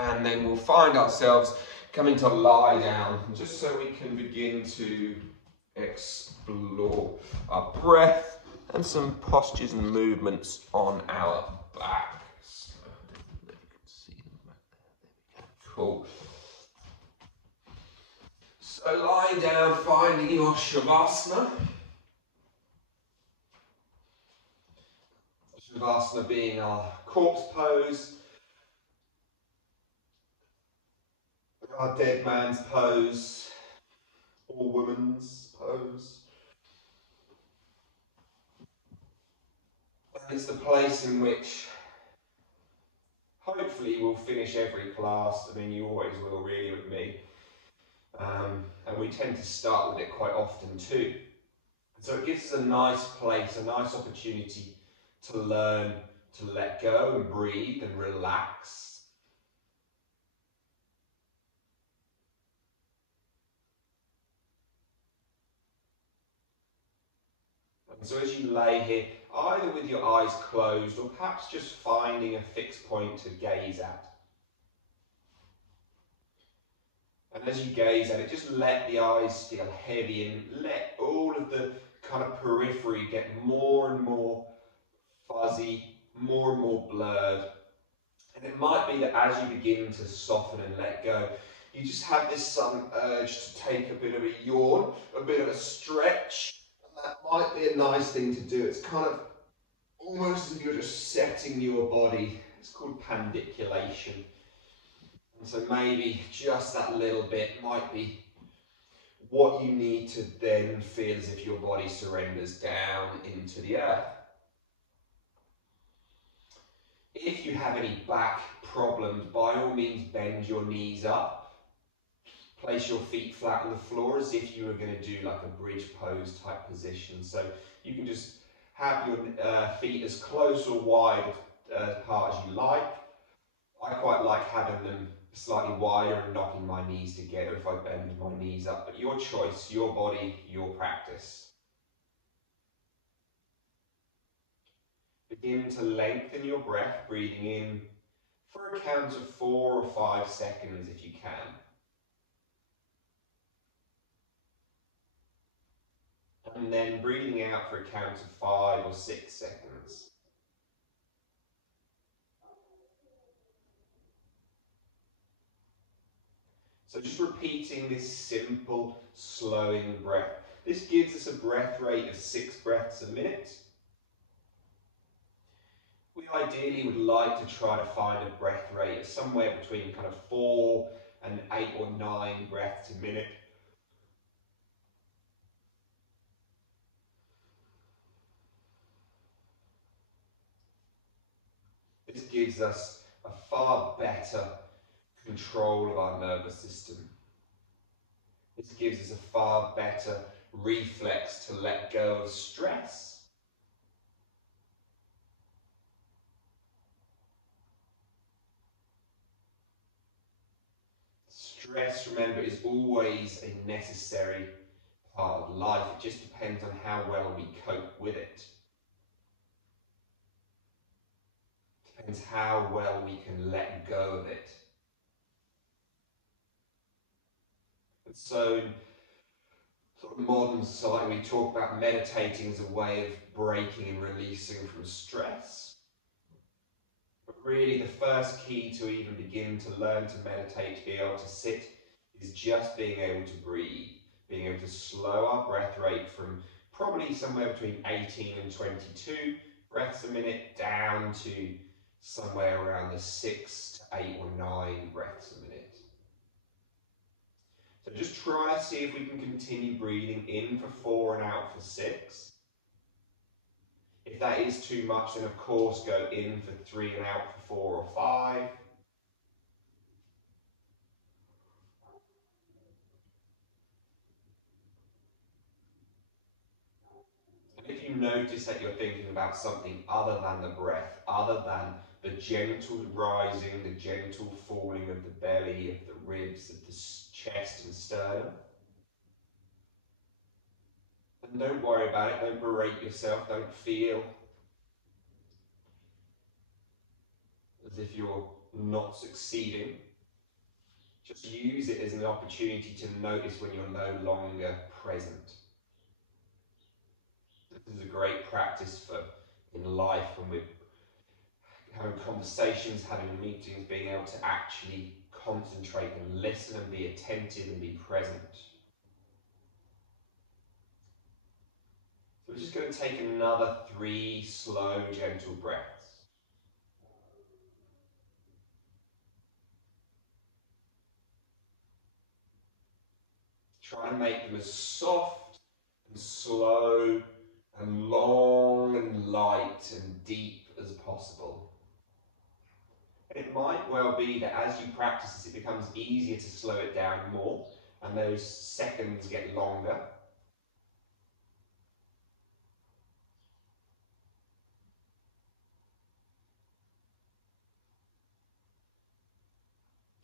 And then we'll find ourselves coming to lie down, just so we can begin to explore our breath and some postures and movements on our back. So, you can see them back there. There we go. Cool. So lying down, finding your Shavasana. Shavasana being our corpse pose, our dead man's pose, or woman's pose. It's the place in which hopefully we'll finish every class. I mean, you always will really with me. And we tend to start with it quite often too. So it gives us a nice place, a nice opportunity to learn to let go and breathe and relax. And so as you lay here, either with your eyes closed or perhaps just finding a fixed point to gaze at. And as you gaze at it, just let the eyes feel heavy and let all of the kind of periphery get more and more fuzzy, more and more blurred. And it might be that as you begin to soften and let go, you just have this sudden urge to take a bit of a yawn, a bit of a stretch. And that might be a nice thing to do. It's kind of almost as if you're just setting your body. It's called pandiculation. And so maybe just that little bit might be what you need to then feel as if your body surrenders down into the earth. If you have any back problems, by all means bend your knees up. Place your feet flat on the floor as if you were going to do like a bridge pose type position. So you can just have your feet as close or wide apart as you like. I quite like having them slightly wider and knocking my knees together if I bend my knees up. But your choice, your body, your practice. Begin to lengthen your breath, breathing in for a count of 4 or 5 seconds if you can. And then breathing out for a count of 5 or 6 seconds. So just repeating this simple, slowing breath. This gives us a breath rate of 6 breaths a minute. We ideally would like to try to find a breath rate of somewhere between kind of 4 and 8 or 9 breaths a minute. This gives us a far better control of our nervous system. This gives us a far better reflex to let go of stress. Stress, remember, is always a necessary part of life. It just depends on how well we cope with it. Depends how well we can let go of it. And so in sort of modern society, we talk about meditating as a way of breaking and releasing from stress. But really the first key to even begin to learn to meditate, to be able to sit, is just being able to breathe, being able to slow our breath rate from probably somewhere between 18 and 22 breaths a minute down to somewhere around the 6 to 8 or 9 breaths a minute. So just try to see if we can continue breathing in for 4 and out for 6. If that is too much, then of course go in for 3 and out for 4 or 5. And if you notice that you're thinking about something other than the breath, other than the gentle rising, the gentle falling of the belly, of the ribs, of the chest and sternum, then don't worry about it, don't berate yourself, don't feel as if you're not succeeding. Just use it as an opportunity to notice when you're no longer present. This is a great practice for in life when we're having conversations, having meetings, being able to actually concentrate and listen and be attentive and be present. So we're just going to take another 3 slow, gentle breaths. Try and make them as soft and slow and long and light and deep as possible. It might well be that as you practice this, it becomes easier to slow it down more and those seconds get longer.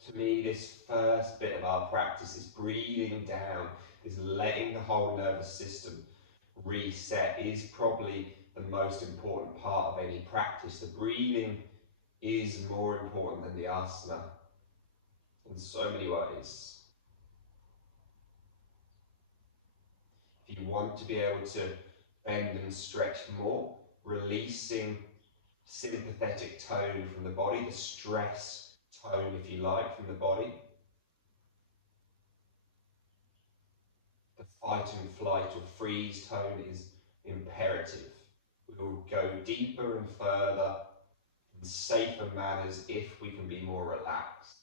To me, this first bit of our practice is breathing down, is letting the whole nervous system reset, is probably the most important part of any practice. The breathing is more important than the asana in so many ways. If you want to be able to bend and stretch more, releasing sympathetic tone from the body, the stress tone, if you like, from the body. The fight and flight or freeze tone is imperative. We will go deeper and further in safer manners if we can be more relaxed.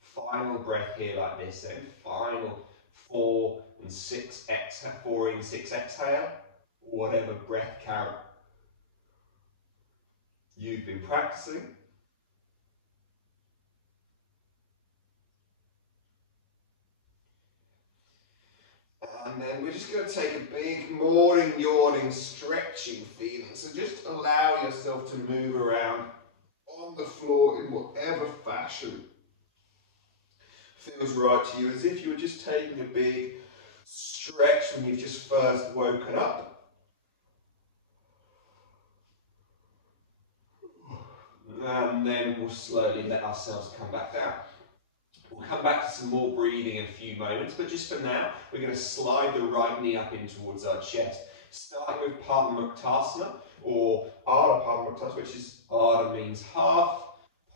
Final breath here like this, then final 4 and 6 exhale, 4 in, 6 exhale, whatever breath count you've been practicing. And then we're just going to take a big morning yawning stretching feeling. So just allow yourself to move around on the floor in whatever fashion feels right to you, as if you were just taking a big stretch when you've just first woken up. And then we'll slowly let ourselves come back down. We'll come back to some more breathing in a few moments, but just for now, we're going to slide the right knee up in towards our chest. Starting with Pada Muktasana, or Ardha Pada Muktasana, which is Ardha means half.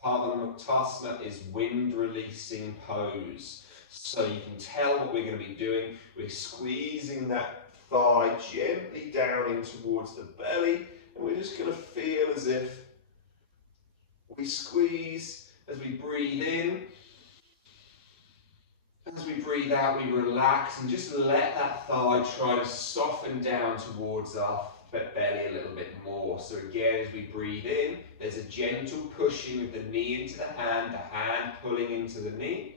Pada Muktasana is wind releasing pose. So you can tell what we're going to be doing. We're squeezing that thigh gently down in towards the belly, and we're just going to feel as if we squeeze as we breathe in. As we breathe out, we relax and just let that thigh try to soften down towards our belly a little bit more. So again, as we breathe in, there's a gentle pushing of the knee into the hand pulling into the knee.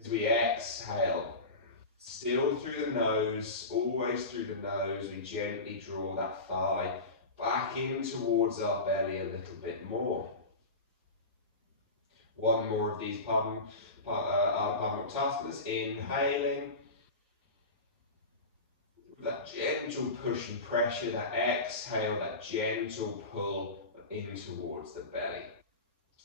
As we exhale, still through the nose, always through the nose, we gently draw that thigh back in towards our belly a little bit more. One more of these Pada Muktasanas, inhaling. That gentle push and pressure, that exhale, that gentle pull in towards the belly.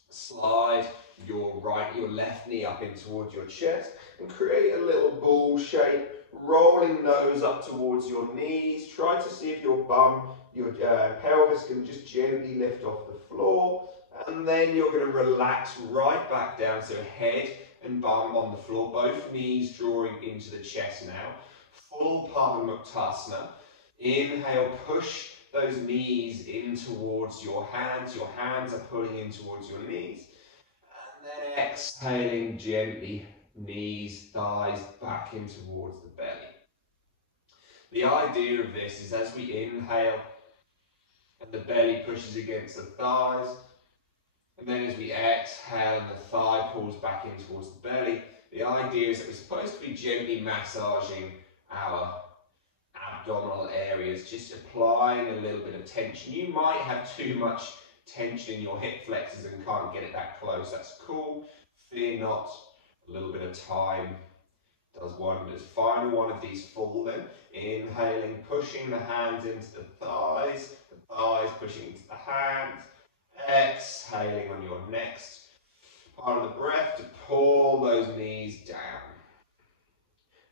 Slide your left knee up in towards your chest and create a little ball shape, rolling nose up towards your knees. Try to see if your bum, your pelvis can just gently lift off the floor. And then you're going to relax right back down, so head and bum on the floor, both knees drawing into the chest now. Full Pada Muktasana. Inhale, push those knees in towards your hands. Your hands are pulling in towards your knees. And then exhaling gently, knees, thighs back in towards the belly. The idea of this is as we inhale and the belly pushes against the thighs, and then as we exhale and the thigh pulls back in towards the belly, the idea is that we're supposed to be gently massaging our abdominal areas, just applying a little bit of tension. You might have too much tension in your hip flexors and can't get it that close. That's cool. Fear not. A little bit of time does wonders. Final one of these full then. Inhaling, pushing the hands into the thighs pushing into the hands. Exhaling on your next part of the breath to pull those knees down.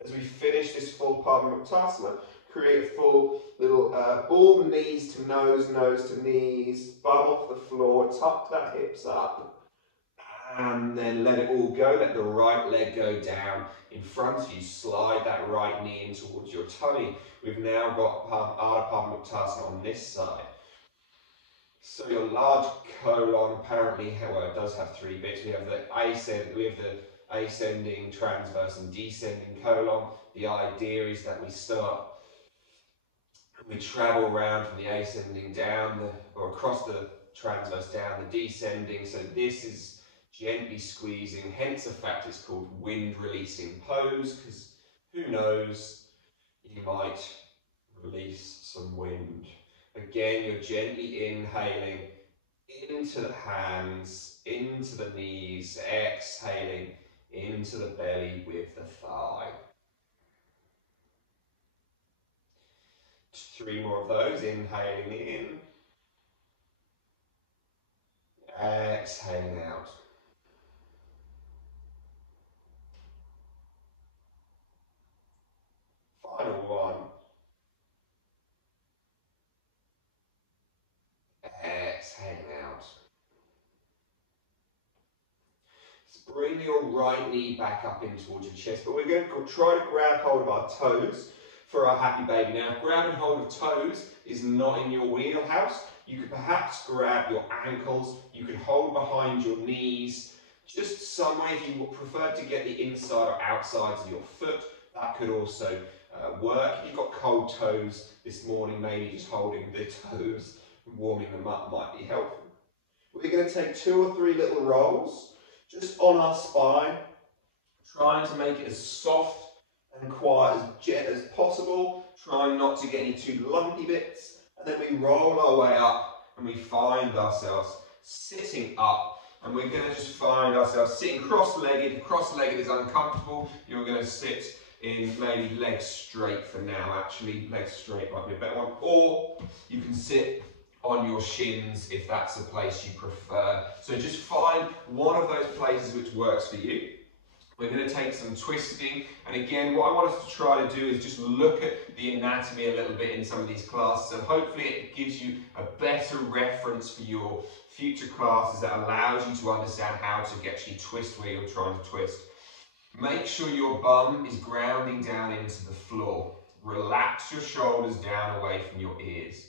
As we finish this full Padma-Muktasana, create a full little ball, knees to nose to knees, bum off the floor, tuck that hips up, and then let it all go. Let the right leg go down in front of you. Slide that right knee in towards your tummy. We've now got Ardha Padma-Muktasana on this side. So your large colon, apparently, well, it does have three bits. We have the ascending, transverse and descending colon. The idea is that we start, we travel around from the ascending down, or across the transverse down the descending. So this is gently squeezing, hence the fact it's called wind releasing pose, because who knows, you might release some wind. Again, you're gently inhaling into the hands, into the knees, exhaling into the belly with the thigh. Just 3 more of those, inhaling in, exhaling out. Final one. Exhaling out. So bring your right knee back up in towards your chest, but we're going to try to grab hold of our toes for our happy baby. Now, grabbing hold of toes is not in your wheelhouse. You could perhaps grab your ankles, you could hold behind your knees, just some way. If you prefer to get the inside or outsides of your foot, that could also work. If you've got cold toes this morning, maybe just holding the toes, warming them up might be helpful. We're going to take 2 or 3 little rolls just on our spine, trying to make it as soft and quiet as possible, trying not to get any too lumpy bits, and then we roll our way up and we find ourselves sitting up, and we're going to just find ourselves sitting cross-legged. If cross-legged is uncomfortable, you're going to sit in maybe legs straight for now. Actually, legs straight might be a better one, or you can sit on your shins if that's the place you prefer. So just find one of those places which works for you. We're going to take some twisting, and again, what I want us to try to do is just look at the anatomy a little bit in some of these classes, and hopefully it gives you a better reference for your future classes that allows you to understand how to actually twist where you're trying to twist. Make sure your bum is grounding down into the floor. Relax your shoulders down away from your ears.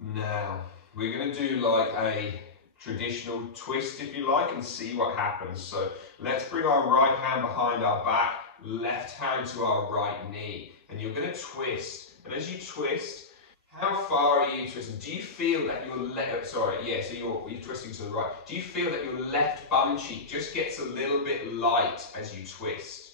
Now, we're going to do like a traditional twist, if you like, and see what happens. So let's bring our right hand behind our back, left hand to our right knee, and you're going to twist. And as you twist, how far are you twisting? Do you feel that your left, so you're twisting to the right. Do you feel that your left bum cheek just gets a little bit light as you twist?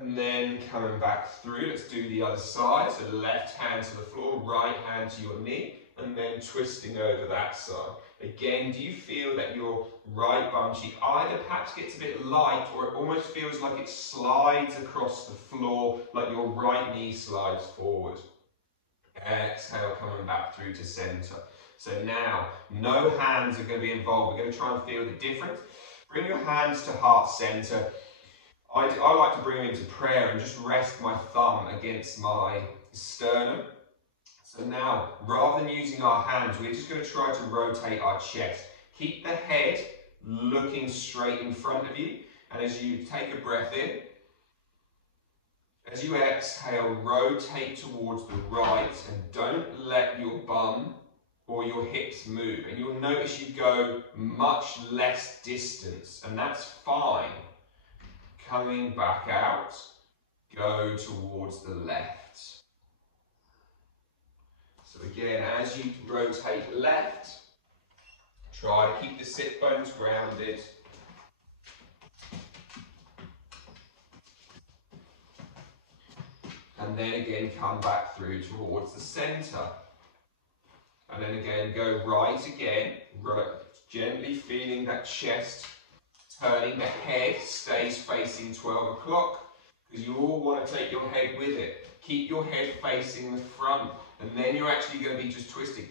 And then coming back through, let's do the other side. So left hand to the floor, right hand to your knee, and then twisting over that side. Again, do you feel that your right bum cheek either perhaps gets a bit light, or it almost feels like it slides across the floor, like your right knee slides forward? Exhale, coming back through to center. So now, no hands are going to be involved. We're going to try and feel the difference. Bring your hands to heart center. I like to bring them into prayer and just rest my thumb against my sternum. So now, rather than using our hands, we're just going to try to rotate our chest. Keep the head looking straight in front of you. And as you take a breath in, as you exhale, rotate towards the right and don't let your bum or your hips move. And you'll notice you go much less distance, and that's fine. Coming back out, go towards the left. So again, as you rotate left, try to keep the sit bones grounded. And then again, come back through towards the center. And then again, go right again, gently feeling that chest turning. The head stays facing 12 o'clock, because you all want to take your head with it. Keep your head facing the front, and then you're actually going to be just twisting.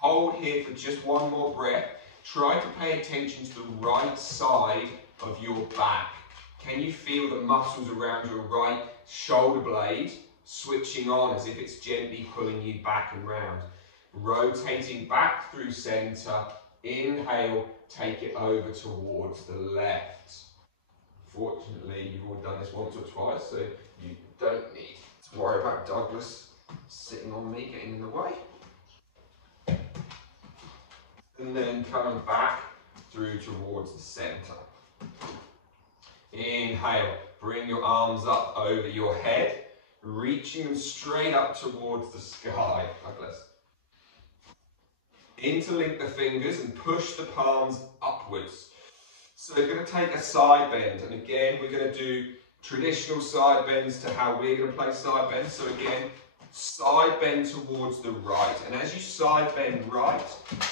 Hold here for just one more breath. Try to pay attention to the right side of your back. Can you feel the muscles around your right shoulder blade switching on as if it's gently pulling you back and round? Rotating back through center. Inhale, take it over towards the left. Fortunately, you've already done this once or twice, so you don't need to worry about Douglas sitting on me getting in the way. And then coming back through towards the center. Inhale, bring your arms up over your head, reaching them straight up towards the sky, Douglas. Interlink the fingers and push the palms upwards. So we're going to take a side bend, and again we're going to do traditional side bends to how we're going to play side bends. So again, side bend towards the right, and as you side bend right,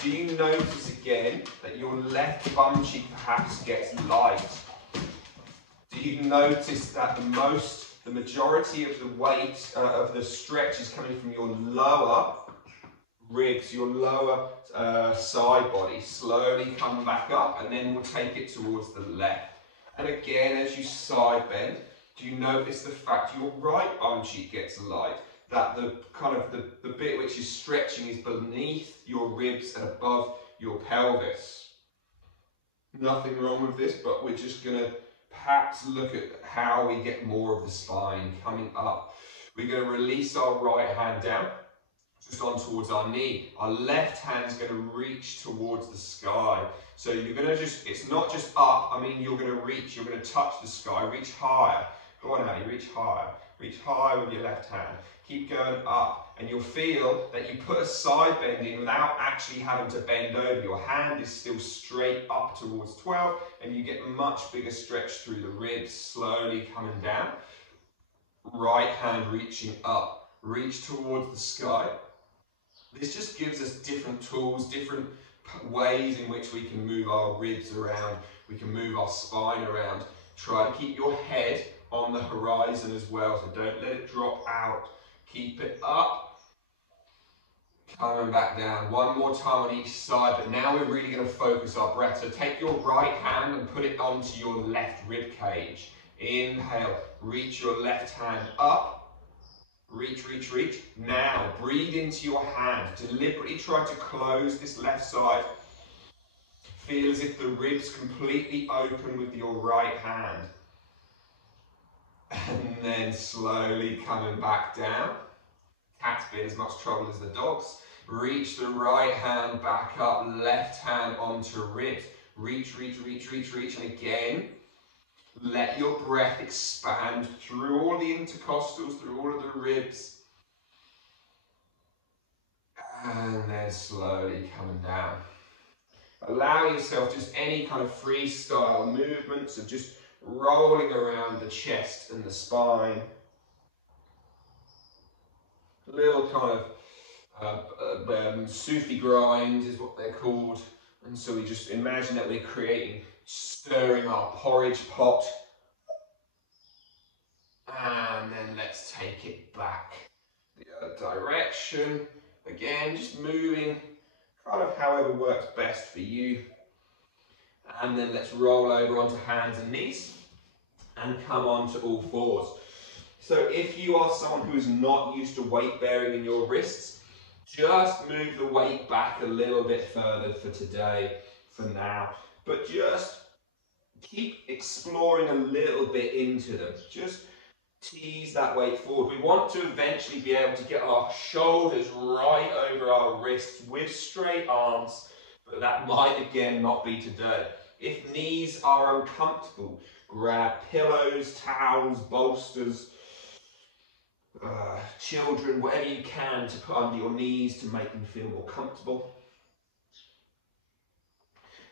do you notice again that your left bum cheek perhaps gets light? Do you notice that the majority of the weight of the stretch is coming from your lower ribs, your lower side body? Slowly come back up, and then we'll take it towards the left. And again, as you side bend, do you notice the fact your right bum cheek gets light? That the bit which is stretching is beneath your ribs and above your pelvis. Nothing wrong with this, but we're just going to perhaps look at how we get more of the spine coming up. We're going to release our right hand down, just on towards our knee. Our left hand's going to reach towards the sky. So you're going to it's not just up, I mean you're going to reach, you're going to touch the sky, reach higher. Go on now, you reach higher. Reach higher with your left hand. Keep going up, and you'll feel that you put a side bend in without actually having to bend over. Your hand is still straight up towards 12, and you get a much bigger stretch through the ribs, slowly coming down. Right hand reaching up. Reach towards the sky. This just gives us different tools, different ways in which we can move our ribs around, we can move our spine around. Try to keep your head on the horizon as well, so don't let it drop out. Keep it up, coming back down. One more time on each side, but now we're really going to focus our breath. So take your right hand and put it onto your left rib cage. Inhale, reach your left hand up. Reach, reach, reach. Now, breathe into your hand. Deliberately try to close this left side. Feel as if the ribs completely open with your right hand. And then slowly coming back down. Cat's been as much trouble as the dogs. Reach the right hand back up, left hand onto ribs. Reach, reach, reach, reach, reach. And again, let your breath expand through all the intercostals, through all of the ribs. And then slowly coming down. Allow yourself just any kind of freestyle movements of just rolling around the chest and the spine. A little kind of Sufi grind is what they're called. And so we just imagine that we're stirring our porridge pot. And then let's take it back the other direction. Again, just moving kind of however works best for you. And then let's roll over onto hands and knees and come on to all fours. So if you are someone who is not used to weight bearing in your wrists, just move the weight back a little bit further for today, for now. But just keep exploring a little bit into them. Just tease that weight forward. We want to eventually be able to get our shoulders right over our wrists with straight arms, but that might again not be today. If knees are uncomfortable, grab pillows, towels, bolsters, children, whatever you can to put under your knees to make them feel more comfortable.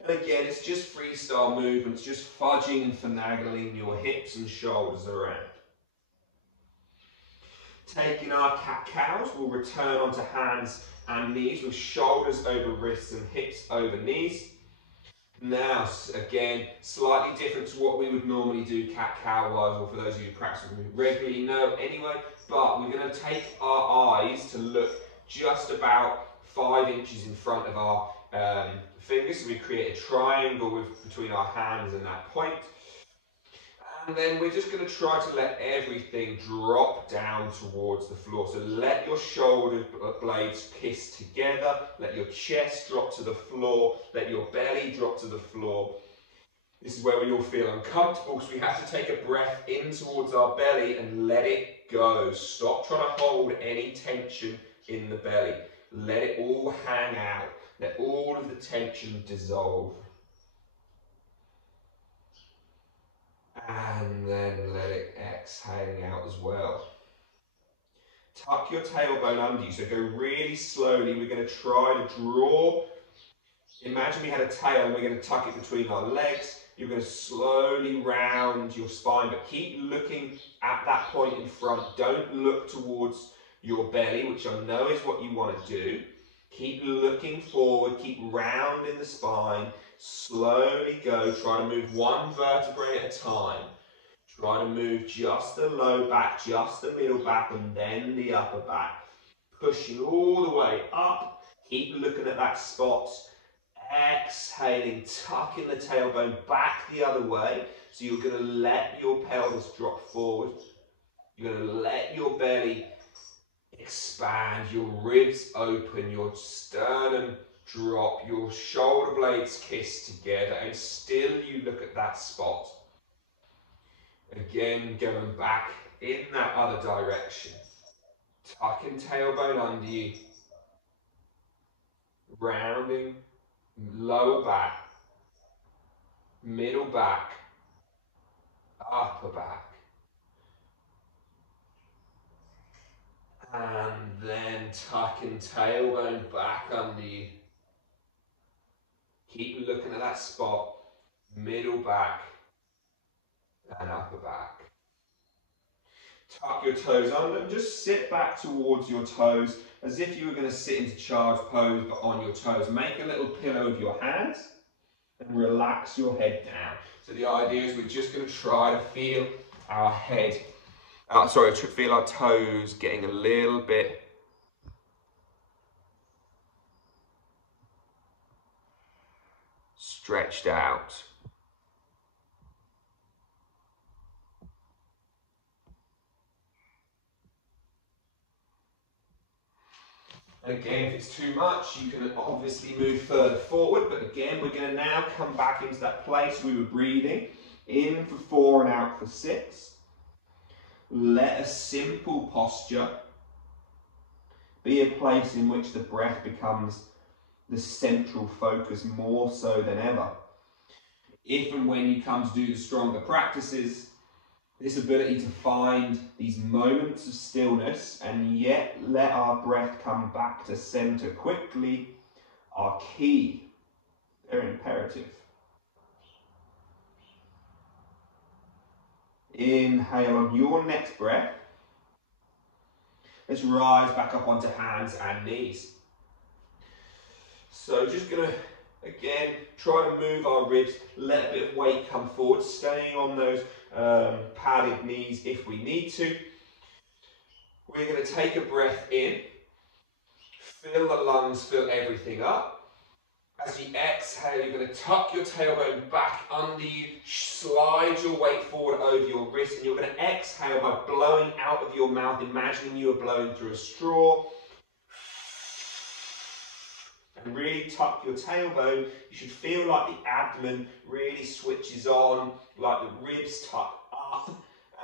And again, it's just freestyle movements, just fudging and finagling your hips and shoulders around. Taking our cat-cows, we'll return onto hands and knees with shoulders over wrists and hips over knees. Now, again, slightly different to what we would normally do cat-cow wise, or for those of you who practice with me regularly know anyway, but we're going to take our eyes to look just about 5 inches in front of our fingers, so we create a triangle between our hands and that point. And then we're just going to try to let everything drop down towards the floor. So let your shoulder blades kiss together, let your chest drop to the floor, let your belly drop to the floor. This is where we all feel uncomfortable, so we have to take a breath in towards our belly and let it go. Stop trying to hold any tension in the belly. Let it all hang out. Let all of the tension dissolve. And then let it exhale out as well. Tuck your tailbone under you, so go really slowly. We're going to try to draw. Imagine we had a tail and we're going to tuck it between our legs. You're going to slowly round your spine, but keep looking at that point in front. Don't look towards your belly, which I know is what you want to do. Keep looking forward, keep rounding the spine. Slowly go, try to move one vertebrae at a time. Try to move just the low back, just the middle back, and then the upper back. Pushing all the way up. Keep looking at that spot. Exhaling, tucking the tailbone back the other way. So you're going to let your pelvis drop forward. You're going to let your belly expand, your ribs open, your sternum drop, your shoulder blades kiss together, and still you look at that spot. Again, going back in that other direction. Tucking tailbone under you. Rounding, lower back, middle back, upper back. And then tucking tailbone back under you. Keep looking at that spot, middle back and upper back. Tuck your toes under and just sit back towards your toes as if you were going to sit into charge pose but on your toes. Make a little pillow of your hands and relax your head down. So the idea is we're just going to try to feel our head, feel our toes getting a little bit stretched out. And again, if it's too much, you can obviously move further forward, but again, we're going to now come back into that place we were breathing, in for 4 and out for 6. Let a simple posture be a place in which the breath becomes the central focus more so than ever. If and when you come to do the stronger practices, this ability to find these moments of stillness and yet let our breath come back to center quickly are key. They're imperative. Inhale on your next breath. Let's rise back up onto hands and knees. So just going to, again, try to move our ribs, let a bit of weight come forward, staying on those padded knees if we need to. We're going to take a breath in, fill the lungs, fill everything up. As you exhale, you're going to tuck your tailbone back under you, slide your weight forward over your wrist, and you're going to exhale by blowing out of your mouth, imagining you are blowing through a straw. And really tuck your tailbone. You should feel like the abdomen really switches on, like the ribs tuck up,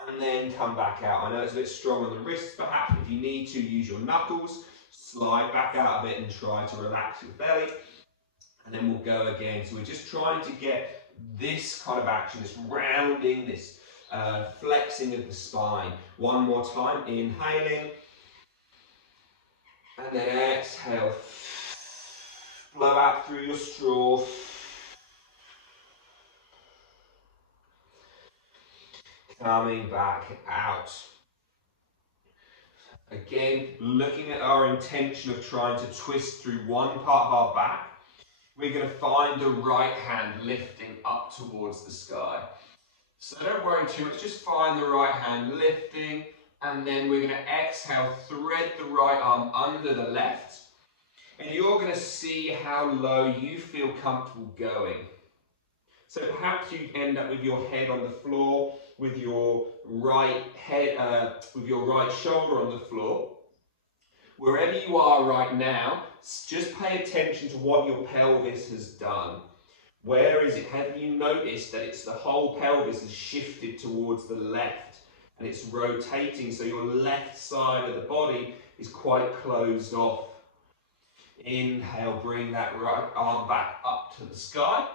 and then come back out. I know it's a bit strong on the wrists, perhaps. If you need to, use your knuckles, slide back out of it and try to relax your belly. And then we'll go again. So we're just trying to get this kind of action, this rounding, this flexing of the spine. One more time, inhaling. And then exhale. Blow out through your straw. Coming back out. Again, looking at our intention of trying to twist through one part of our back. We're going to find the right hand lifting up towards the sky. So don't worry too much, just find the right hand lifting, and then we're going to exhale, thread the right arm under the left. And you're going to see how low you feel comfortable going. So perhaps you end up with your head on the floor, with your right shoulder on the floor. Wherever you are right now, just pay attention to what your pelvis has done. Where is it? Have you noticed that it's the whole pelvis has shifted towards the left and it's rotating, so your left side of the body is quite closed off. Inhale, bring that right arm back up to the sky.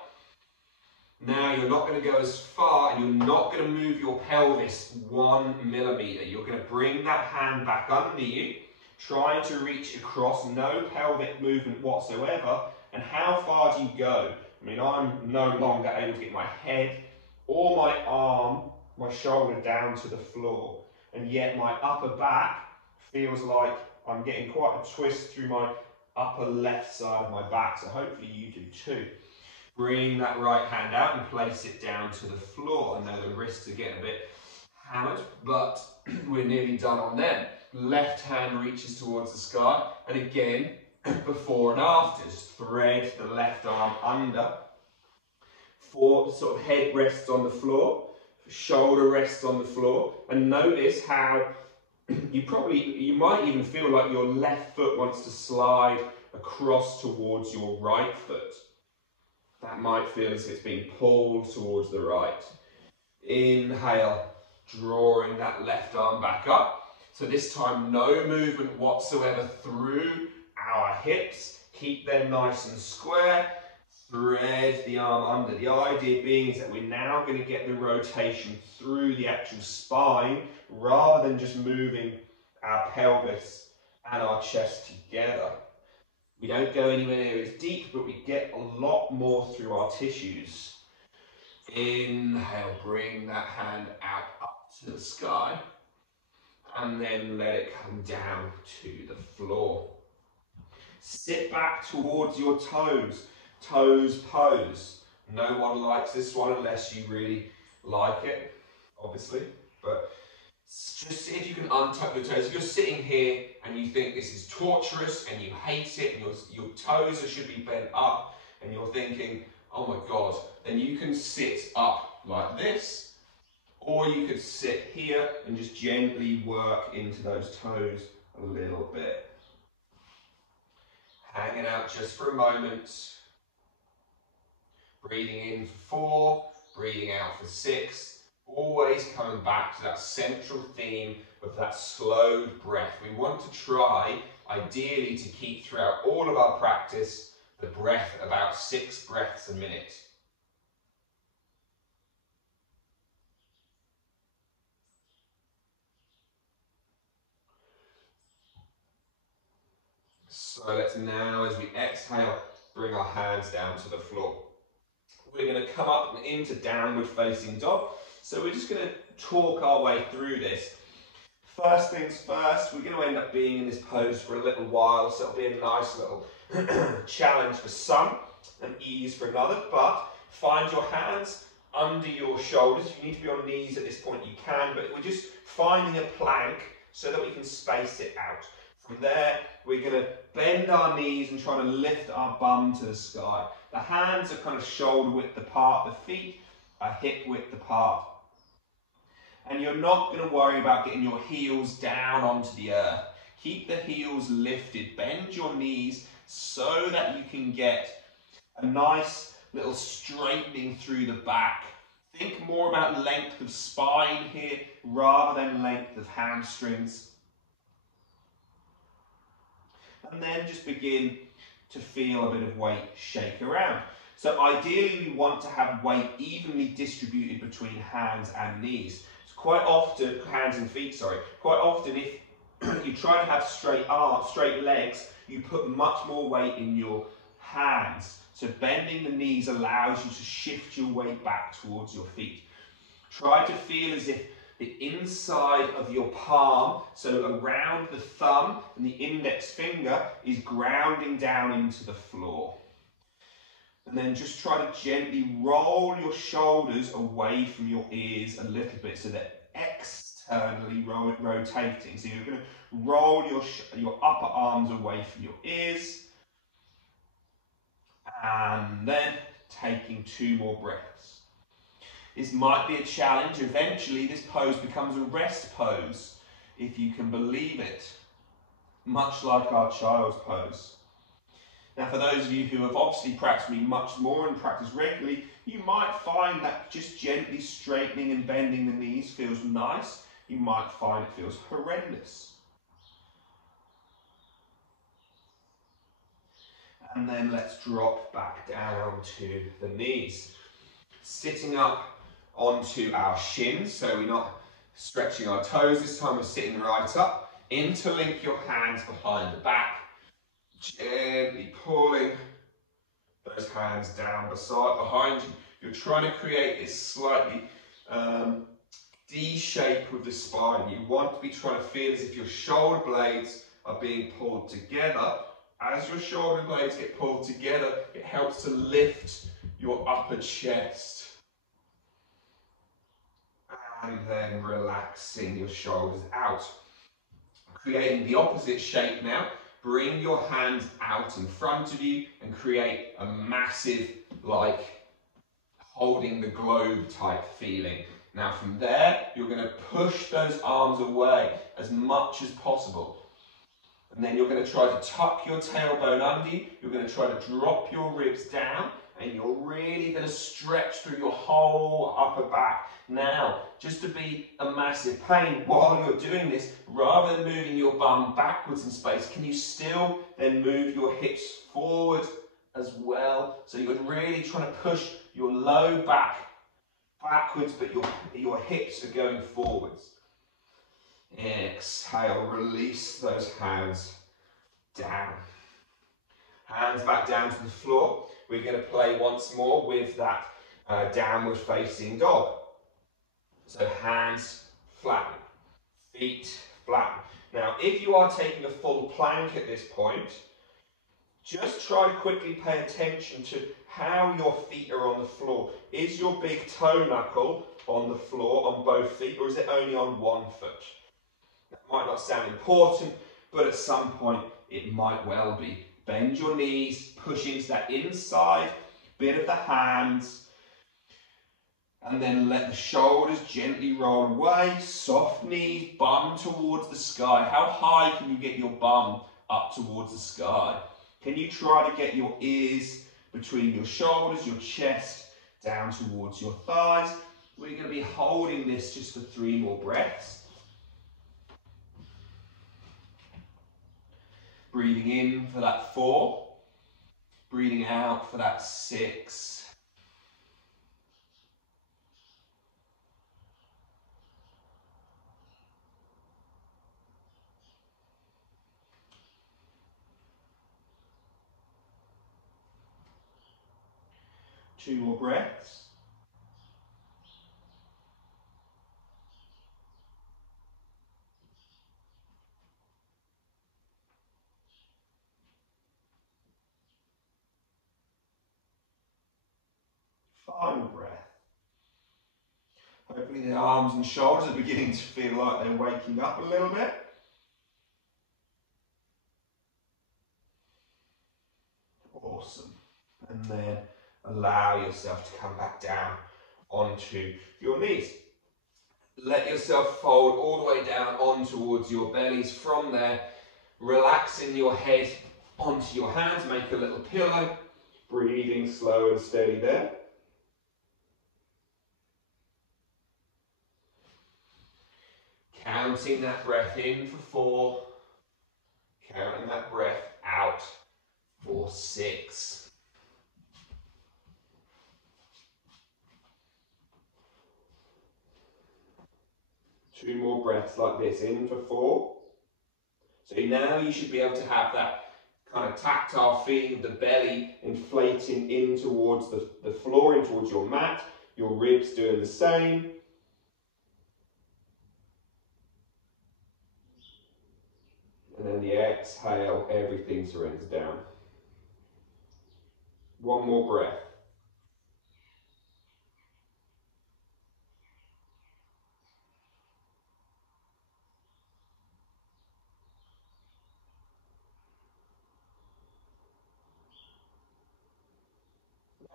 Now you're not going to go as far and you're not going to move your pelvis 1 millimeter. You're going to bring that hand back under you, trying to reach across, no pelvic movement whatsoever. And how far do you go? I mean, I'm no longer able to get my head or my arm, my shoulder down to the floor. And yet my upper back feels like I'm getting quite a twist through my upper left side of my back. So hopefully you do too. Bring that right hand out and place it down to the floor. I know the wrists are getting a bit hammered, but we're nearly done on them. Left hand reaches towards the sky, and again, before and after, just thread the left arm under. Sort of head rests on the floor, shoulder rests on the floor, and notice how you might even feel like your left foot wants to slide across towards your right foot. That might feel as if it's being pulled towards the right. Inhale, drawing that left arm back up. So this time, no movement whatsoever through our hips. Keep them nice and square. Thread the arm under. The idea being is that we're now going to get the rotation through the actual spine rather than just moving our pelvis and our chest together. We don't go anywhere near as deep, but we get a lot more through our tissues. Inhale, bring that hand out up to the sky, and then let it come down to the floor. Sit back towards your toes. Toes pose. No one likes this one unless you really like it, obviously, but just see if you can untuck your toes. If you're sitting here and you think this is torturous and you hate it and your toes should be bent up and you're thinking, oh my God, then you can sit up like this, or you could sit here and just gently work into those toes a little bit. Hanging out just for a moment. Breathing in for 4, breathing out for 6. Always coming back to that central theme of that slowed breath. We want to try, ideally, to keep throughout all of our practice the breath about 6 breaths a minute. So let's now, as we exhale, bring our hands down to the floor. We're going to come up and into downward facing dog. So we're just going to talk our way through this. First things first, we're going to end up being in this pose for a little while, so it'll be a nice little challenge for some and ease for another, but find your hands under your shoulders. If you need to be on knees at this point, you can, but we're just finding a plank so that we can space it out. From there, we're going to bend our knees and try to lift our bum to the sky. The hands are kind of shoulder width apart, the feet are hip width apart. And you're not going to worry about getting your heels down onto the earth. Keep the heels lifted. Bend your knees so that you can get a nice little straightening through the back. Think more about length of spine here rather than length of hamstrings. And then just begin to feel a bit of weight shake around. So ideally we want to have weight evenly distributed between hands and knees. Quite often, hands and feet, sorry. Quite often if you try to have straight arms, straight legs, you put much more weight in your hands. So bending the knees allows you to shift your weight back towards your feet. Try to feel as if the inside of your palm, so around the thumb and the index finger, is grounding down into the floor. And then just try to gently roll your shoulders away from your ears a little bit so they're externally rotating. So you're going to roll your upper arms away from your ears, And then taking 2 more breaths. This might be a challenge. Eventually this pose becomes a rest pose, if you can believe it, much like our child's pose. Now for those of you who have obviously practiced me much more and practice regularly, you might find that just gently straightening and bending the knees feels nice. You might find it feels horrendous. And then let's drop back down to the knees. Sitting up onto our shins, so we're not stretching our toes. This time we're sitting right up. Interlink your hands behind the back. Gently pulling those hands down behind you. You're trying to create this slightly D shape with the spine. You want to be trying to feel as if your shoulder blades are being pulled together. As your shoulder blades get pulled together, it helps to lift your upper chest. And then relaxing your shoulders out. Creating the opposite shape now. Bring your hands out in front of you and create a massive, like, holding the globe type feeling. Now from there, you're going to push those arms away as much as possible. And then you're going to try to tuck your tailbone under you. You're going to try to drop your ribs down. And you're really going to stretch through your whole upper back. Now, just to be a massive pain while you're doing this, rather than moving your bum backwards in space, can you still then move your hips forward as well? So you're really trying to push your low back backwards, but your hips are going forwards. Exhale, release those hands down. Hands back down to the floor. We're going to play once more with that downward facing dog. So hands flat, feet flat. Now if you are taking a full plank at this point, just try to quickly pay attention to how your feet are on the floor. Is your big toe knuckle on the floor on both feet, or is it only on one foot? That might not sound important, but at some point it might well be. Bend your knees, push into that inside bit of the hands, and then let the shoulders gently roll away. Soft knees, bum towards the sky. How high can you get your bum up towards the sky? Can you try to get your ears between your shoulders, your chest, down towards your thighs? We're going to be holding this just for 3 more breaths. Breathing in for that 4, breathing out for that 6. Two more breaths. Final breath. Hopefully the arms and shoulders are beginning to feel like they're waking up a little bit. Awesome. And then allow yourself to come back down onto your knees. Let yourself fold all the way down on towards your bellies. From there, relaxing your head onto your hands, make a little pillow. Breathing slow and steady there. Counting that breath in for 4. Counting that breath out for 6. Two more breaths like this, in for 4. So now you should be able to have that kind of tactile feeling of the belly inflating in towards the floor, in towards your mat. Your ribs doing the same. And then the exhale, everything surrenders down. One more breath.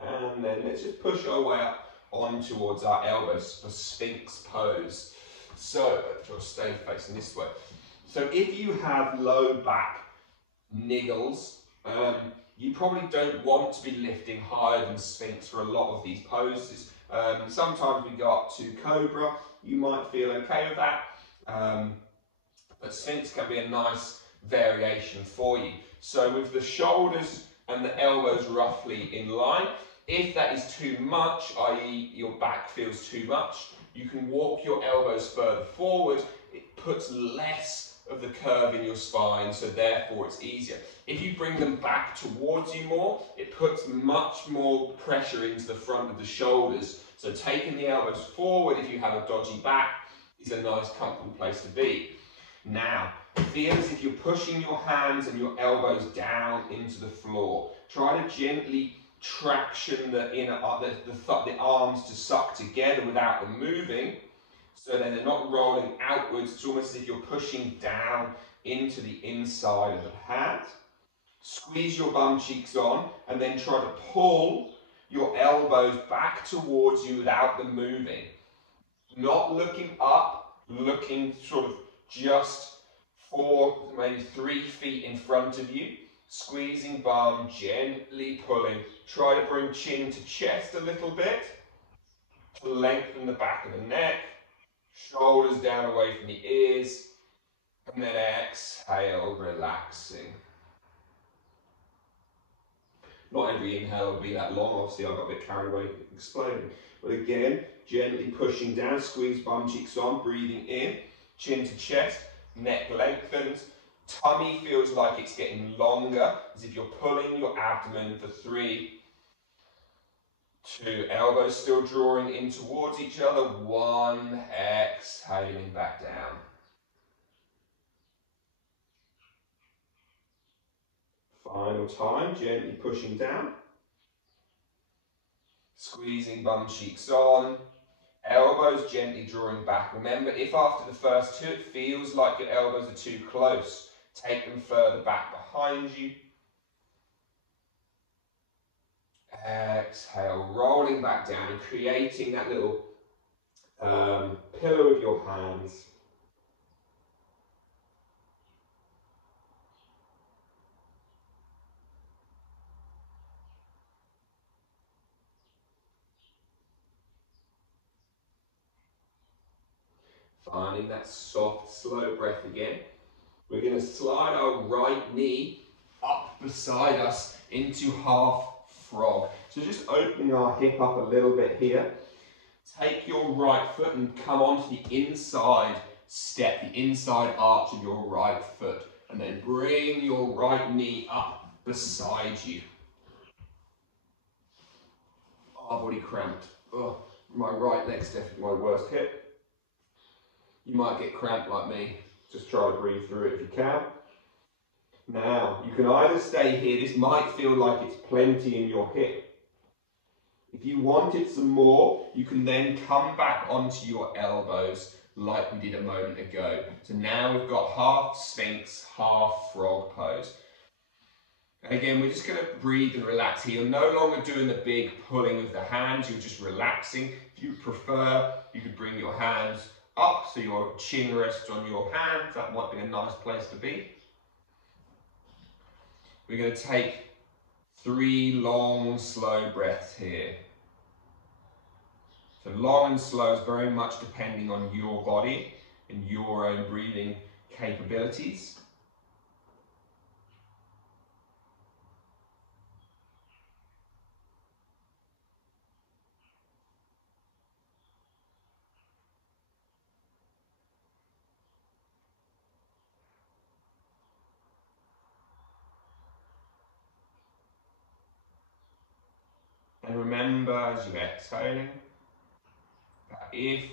And then let's just push our way up on towards our elbows for Sphinx pose. So, just stay facing this way. So if you have low back niggles, you probably don't want to be lifting higher than Sphinx for a lot of these poses. Sometimes we go up to Cobra, you might feel okay with that, but Sphinx can be a nice variation for you. So with the shoulders and the elbows roughly in line, if that is too much, i.e. your back feels too much, you can walk your elbows further forward. It puts less of the curve in your spine, so therefore it's easier. If you bring them back towards you more, it puts much more pressure into the front of the shoulders. So taking the elbows forward if you have a dodgy back is a nice comfortable place to be. Now, feel as if you're pushing your hands and your elbows down into the floor. Try to gently traction the arms to suck together without them moving, so that they're not rolling outwards. It's almost as if you're pushing down into the inside of the hand. Squeeze your bum cheeks on and then try to pull your elbows back towards you without them moving. Not looking up, looking sort of just 4, maybe 3 feet in front of you. Squeezing bum, gently pulling. Try to bring chin to chest a little bit to lengthen the back of the neck. Shoulders down away from the ears. And then exhale, relaxing. Not every inhale will be that long. Obviously, I got a bit carried away explaining. But again, gently pushing down, squeeze bum cheeks on, breathing in, chin to chest, neck lengthens. Tummy feels like it's getting longer, as if you're pulling your abdomen for 3, 2, elbows still drawing in towards each other, 1, exhaling back down. Final time, gently pushing down. Squeezing bum cheeks on, elbows gently drawing back. Remember, if after the first 2 it feels like your elbows are too close, take them further back behind you. Exhale, rolling back down and creating that little pillow with your hands. Finding that soft, slow breath again. We're going to slide our right knee up beside us into half frog. So just opening our hip up a little bit here. Take your right foot and come onto the inside step, the inside arch of your right foot. And then bring your right knee up beside you. Oh, body cramped. Oh, my right leg's definitely my worst hip. You might get cramped like me. Just try to breathe through it if you can. Now, you can either stay here. This might feel like it's plenty in your hip. If you wanted some more, you can then come back onto your elbows like we did a moment ago. So now we've got half Sphinx, half frog pose. And again, we're just going to breathe and relax here. You're no longer doing the big pulling of the hands. You're just relaxing. If you prefer, you could bring your hands up so your chin rests on your hands. That might be a nice place to be. We're going to take 3 long, slow breaths here. So long and slow is very much depending on your body and your own breathing capabilities. And remember as you're exhaling, that if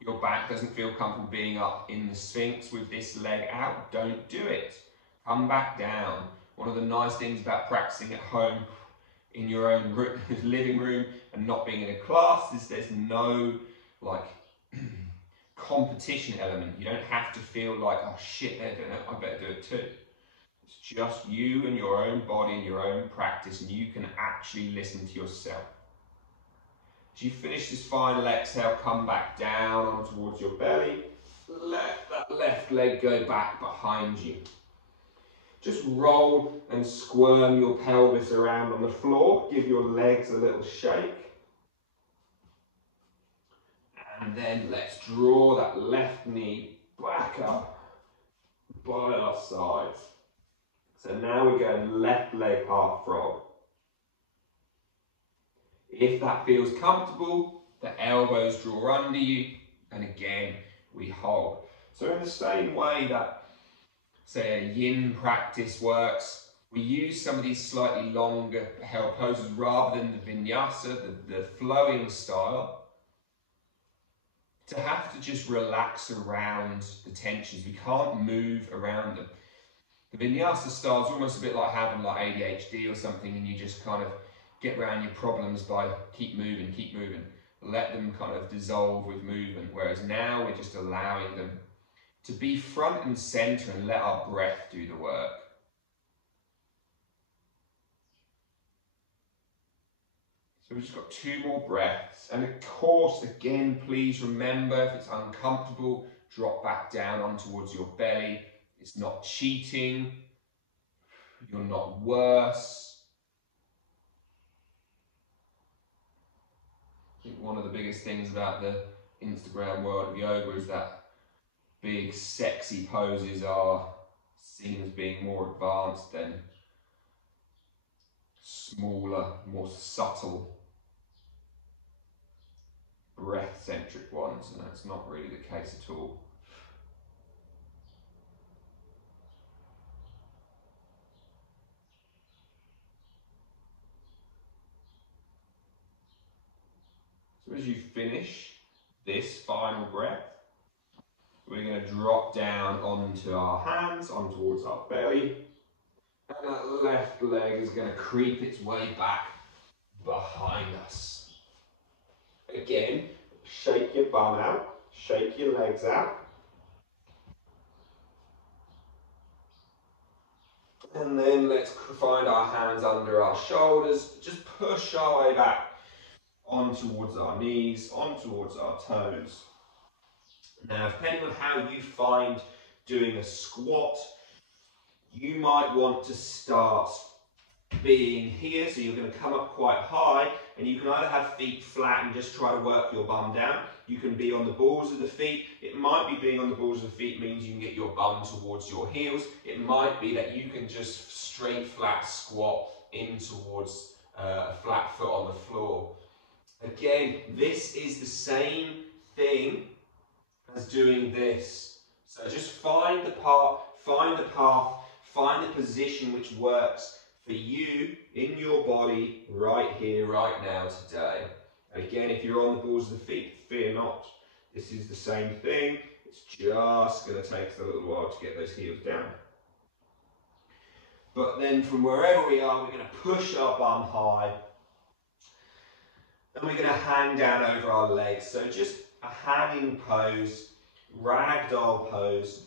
your back doesn't feel comfortable being up in the Sphinx with this leg out, don't do it. Come back down. One of the nice things about practicing at home in your own living room and not being in a class is there's no like competition element. You don't have to feel like, oh shit, they're doing it, I better do it too. It's just you and your own body and your own practice, and you can actually listen to yourself. As you finish this final exhale, come back down on towards your belly. Let that left leg go back behind you. Just roll and squirm your pelvis around on the floor. Give your legs a little shake. And then let's draw that left knee back up by our sides. So now we're going left leg half frog. If that feels comfortable, the elbows draw under you, and again, we hold. So in the same way that, say, a yin practice works, we use some of these slightly longer held poses rather than the vinyasa, the flowing style, to have to just relax around the tensions. We can't move around them. The vinyasa style is almost a bit like having like ADHD or something, and you just kind of get around your problems by keep moving, let them kind of dissolve with movement. Whereas now we're just allowing them to be front and center and let our breath do the work. So we've just got 2 more breaths. And of course, again, please remember, if it's uncomfortable, drop back down on towards your belly. It's not cheating. You're not worse. I think one of the biggest things about the Instagram world of yoga is that big, sexy poses are seen as being more advanced than smaller, more subtle, breath-centric ones, and that's not really the case at all. So as you finish this final breath, we're going to drop down onto our hands, on towards our belly, and that left leg is going to creep its way back behind us. Again, shake your bum out, shake your legs out. And then let's find our hands under our shoulders, just push our way back on towards our knees, on towards our toes. Now, depending on how you find doing a squat, you might want to start being here, so you're going to come up quite high, and you can either have feet flat and just try to work your bum down. You can be on the balls of the feet. It might be being on the balls of the feet means you can get your bum towards your heels. It might be that you can just straight flat squat in towards a flat foot on the floor. Again, this is the same thing as doing this. So just find the path, find the position which works for you in your body right here, right now, today. Again, if you're on the balls of the feet, fear not. This is the same thing. It's just going to take us a little while to get those heels down. But then from wherever we are, we're going to push our bum high. And we're going to hang down over our legs. So just a hanging pose, ragdoll pose.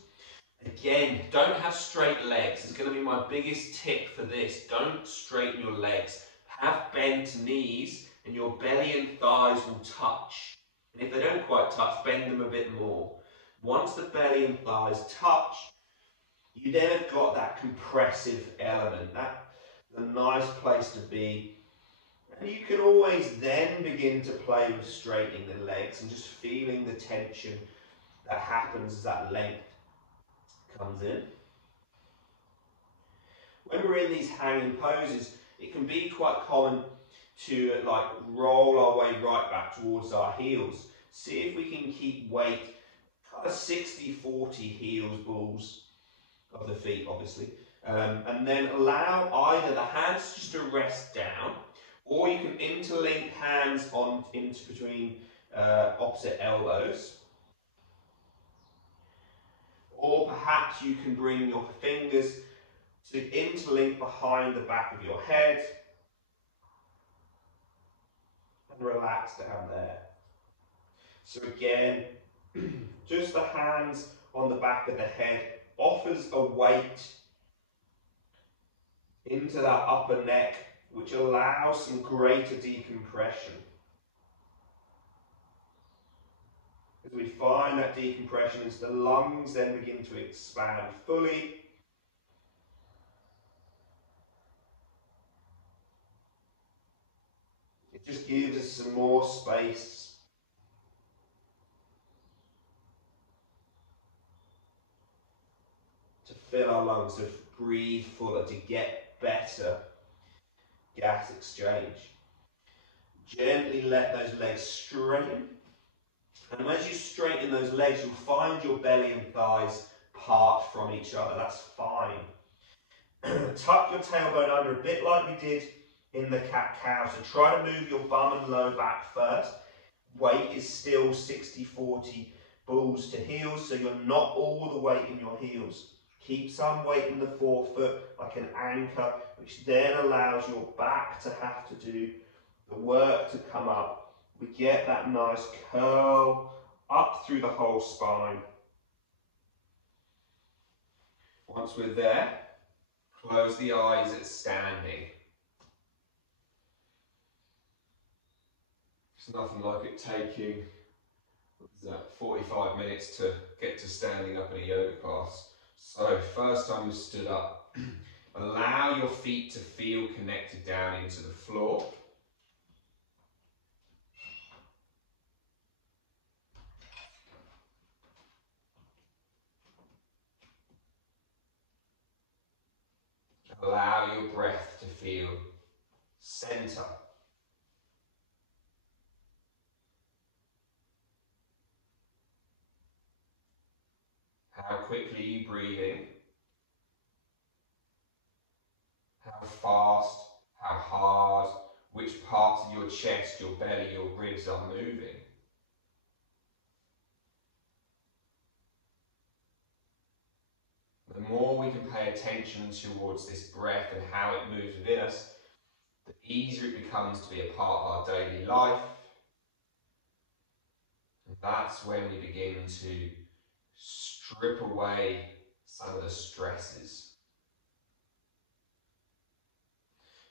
Again, don't have straight legs. It's going to be my biggest tip for this. Don't straighten your legs. Have bent knees and your belly and thighs will touch. And if they don't quite touch, bend them a bit more. Once the belly and thighs touch, you then have got that compressive element. That's a nice place to be. And you can always then begin to play with straightening the legs and just feeling the tension that happens as that length comes in. When we're in these hanging poses, it can be quite common to like roll our way right back towards our heels. See if we can keep weight kind of 60-40 heels, balls of the feet, obviously. And then allow either the hands just to rest down, or you can interlink hands on into between opposite elbows. Or perhaps you can bring your fingers to interlink behind the back of your head and relax down there. So again, just the hands on the back of the head offers a weight into that upper neck, which allows some greater decompression. As we find that decompression as the lungs then begin to expand fully, it just gives us some more space to fill our lungs, to breathe fuller, to get better gas exchange. Gently let those legs straighten. And as you straighten those legs, you'll find your belly and thighs part from each other. That's fine. Tuck your tailbone under a bit like we did in the cat-cow. So try to move your bum and low back first. Weight is still 60-40 balls to heels, so you're not all the weight in your heels. Keep some weight in the forefoot, like an anchor, which then allows your back to have to do the work to come up. We get that nice curl up through the whole spine. Once we're there, close the eyes at standing. It's nothing like it taking 45 minutes to get to standing up in a yoga class. So first time we stood up, allow your feet to feel connected down into the floor. Allow your breath to feel center. How quickly are you breathing? How fast, how hard, which parts of your chest, your belly, your ribs are moving? The more we can pay attention towards this breath and how it moves within us, the easier it becomes to be a part of our daily life. And that's when we begin to strip away some of the stresses.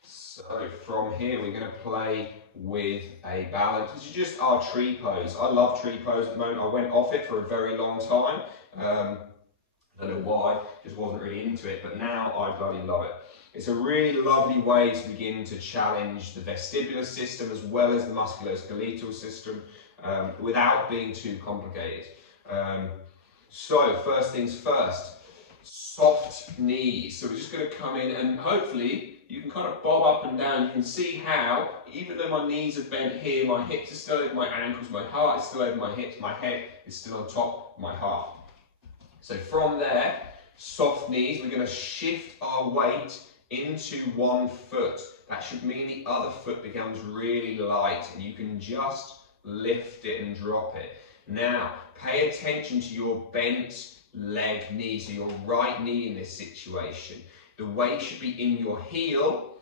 So from here we're going to play with a balance. This is just our tree pose. I love tree pose at the moment. I went off it for a very long time. I don't know why, just wasn't really into it, but now I bloody love it. It's a really lovely way to begin to challenge the vestibular system as well as the musculoskeletal system without being too complicated. So first things first, soft knees. So we're just going to come in and hopefully you can kind of bob up and down. You can see how, even though my knees are bent here, my hips are still over my ankles, my heart is still over my hips, my head is still on top of my heart. So from there, soft knees, we're going to shift our weight into one foot. That should mean the other foot becomes really light and you can just lift it and drop it. Now, pay attention to your bent leg knee, so your right knee in this situation. The weight should be in your heel,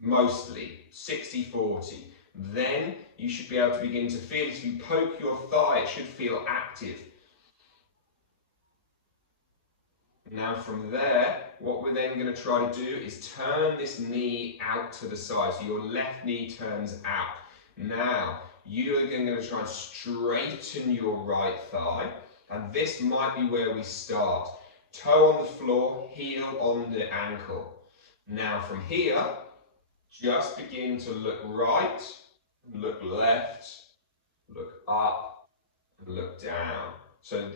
mostly, 60-40. Then you should be able to begin to feel, if you poke your thigh, it should feel active. Now from there, what we're then going to try to do is turn this knee out to the side, so your left knee turns out. Now, you are going to try and straighten your right thigh, and this might be where we start. Toe on the floor, heel on the ankle. Now from here, just begin to look right, look left, look up, and look down. So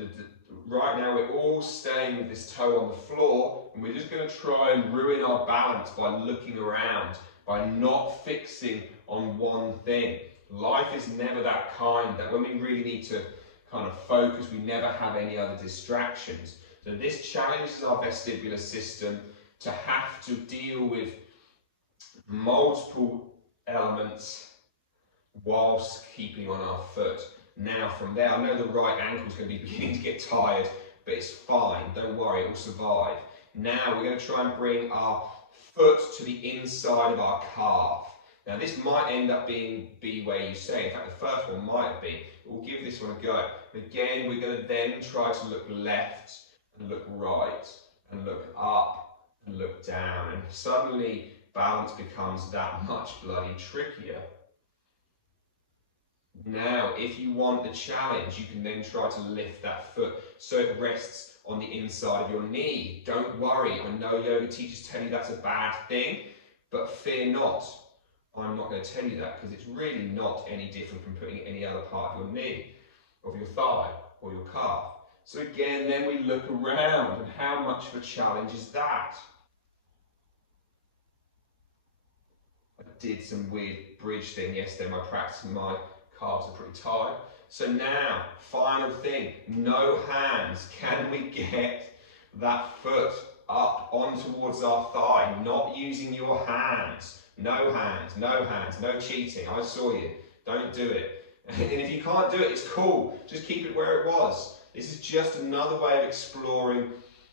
right now we're all staying with this toe on the floor, and we're just going to try and ruin our balance by looking around, by not fixing on one thing. Life is never that kind, that when we really need to kind of focus, we never have any other distractions. So this challenges our vestibular system to have to deal with multiple elements whilst keeping on our foot. Now from there, I know the right ankle is going to be beginning to get tired, but it's fine, don't worry, it will survive. Now we're going to try and bring our foot to the inside of our calf. Now this might end up being be where you say, in fact the first one might have been, but we'll give this one a go. Again, we're going to then try to look left and look right and look up look down, and suddenly balance becomes that much bloody trickier. Now, if you want the challenge, you can then try to lift that foot so it rests on the inside of your knee. Don't worry, I know yoga teachers tell you that's a bad thing, but fear not. I'm not going to tell you that because it's really not any different from putting any other part of your knee, of your thigh, or your calf. So again, then we look around, and how much of a challenge is that? I did some weird bridge thing yesterday, my practice, my calves are pretty tight. So now, final thing, no hands. Can we get that foot up on towards our thigh, not using your hands? No hands, no hands, no cheating. I saw you. Don't do it. And if you can't do it, it's cool. Just keep it where it was. This is just another way of exploring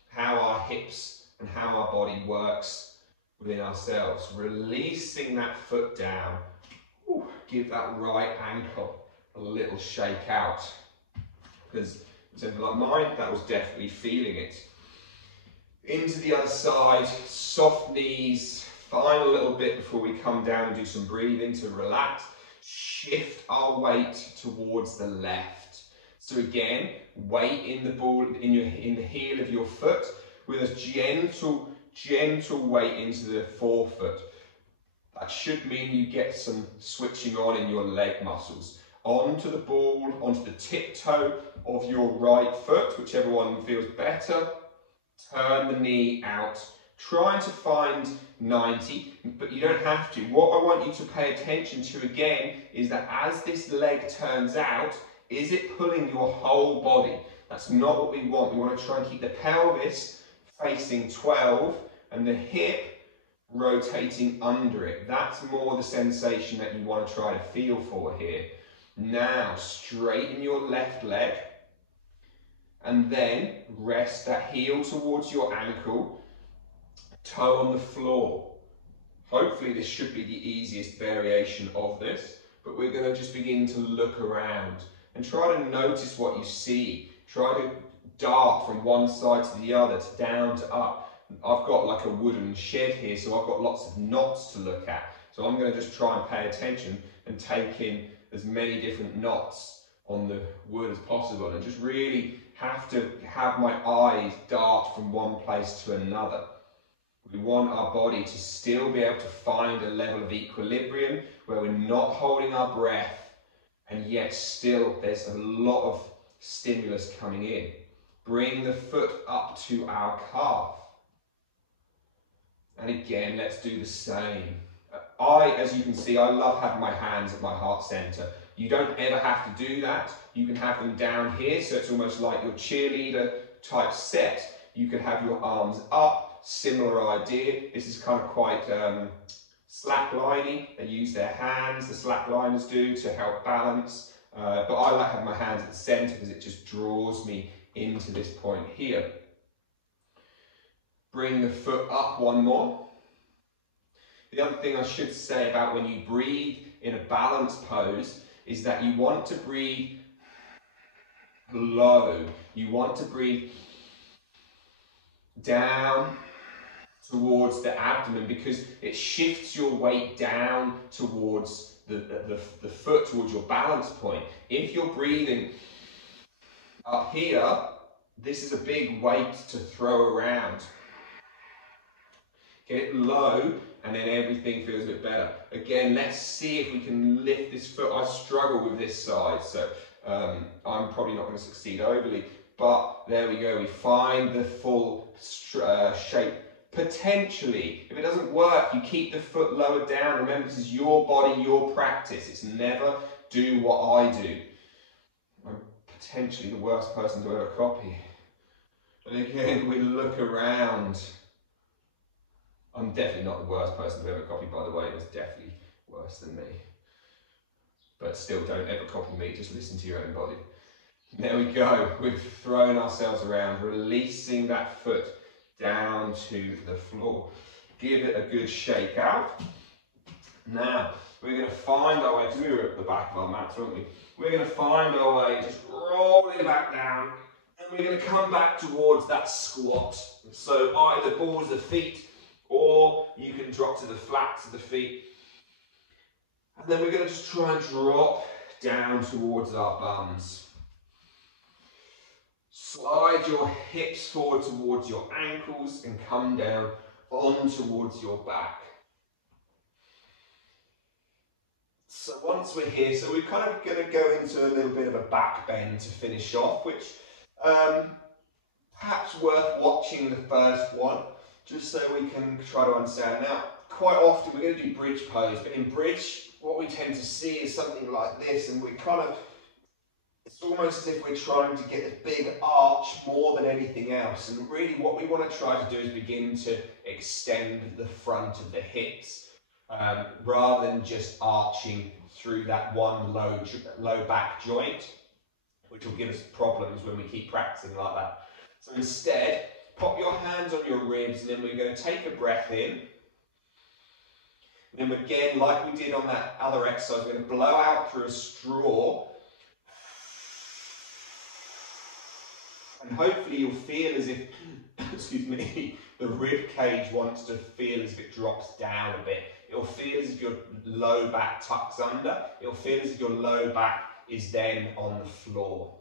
how our hips and how our body works within ourselves. Releasing that foot down. Ooh, give that right ankle a little shake out. Because something like mine, that was definitely feeling it. Into the other side, soft knees. Final little bit before we come down and do some breathing to relax. Shift our weight towards the left. So again, weight in the ball, in the heel of your foot with a gentle weight into the forefoot. That should mean you get some switching on in your leg muscles. Onto the ball, onto the tiptoe of your right foot, whichever one feels better. Turn the knee out. Trying to find 90, but you don't have to. What I want you to pay attention to again is that as this leg turns out, is it pulling your whole body? That's not what we want. We want to try and keep the pelvis facing 12 and the hip rotating under it. That's more the sensation that you want to try to feel for here. Now, straighten your left leg and then rest that heel towards your ankle. Toe on the floor. Hopefully this should be the easiest variation of this, but we're going to just begin to look around and try to notice what you see. Try to dart from one side to the other, to down to up. I've got like a wooden shed here, so I've got lots of knots to look at. So I'm going to just try and pay attention and take in as many different knots on the wood as possible, and just really have to have my eyes dart from one place to another. We want our body to still be able to find a level of equilibrium where we're not holding our breath, and yet still there's a lot of stimulus coming in. Bring the foot up to our calf. And again, let's do the same. As you can see, I love having my hands at my heart center. You don't ever have to do that. You can have them down here, so it's almost like your cheerleader type set. You can have your arms up. Similar idea. This is kind of quite slacklining. They use their hands, the slackliners do, to help balance. But I like having my hands at the center because it just draws me into this point here. Bring the foot up one more. The other thing I should say about when you breathe in a balanced pose is that you want to breathe low. You want to breathe down towards the abdomen, because it shifts your weight down towards the foot, towards your balance point. If you're breathing up here, this is a big weight to throw around. Get it low, and then everything feels a bit better. Again, let's see if we can lift this foot. I struggle with this side, so I'm probably not going to succeed overly, but there we go. We find the full shape. Potentially, if it doesn't work, you keep the foot lower down. Remember, this is your body, your practice. It's never do what I do. I'm potentially the worst person to ever copy. And again, we look around. I'm definitely not the worst person to ever copy, by the way. There's definitely worse than me. But still, don't ever copy me. Just listen to your own body. There we go. We've thrown ourselves around, releasing that foot down to the floor. Give it a good shake out. Now, we're going to find our way, because we were at the back of our mats, weren't we? We're going to find our way, just rolling back down We're going to come back towards that squat. So either balls the feet, or you can drop to the flats of the feet. And then we're going to just try and drop down towards our bums. Slide your hips forward towards your ankles and come down on towards your back. So once we're here, so we're kind of going to go into a little bit of a back bend to finish off, which perhaps worth watching the first one, just so we can try to understand. Now, quite often we're going to do bridge pose, but in bridge, what we tend to see is something like this, and we kind of, it's almost as if we're trying to get a big arch more than anything else. And really what we want to try to do is begin to extend the front of the hips, rather than just arching through that one low back joint, which will give us problems when we keep practicing like that. So instead, pop your hands on your ribs, and then we're going to take a breath in. And then again, like we did on that other exercise, we're going to blow out through a straw. And hopefully you'll feel as if, excuse me, the rib cage wants to feel as if it drops down a bit. It'll feel as if your low back tucks under. It'll feel as if your low back is then on the floor.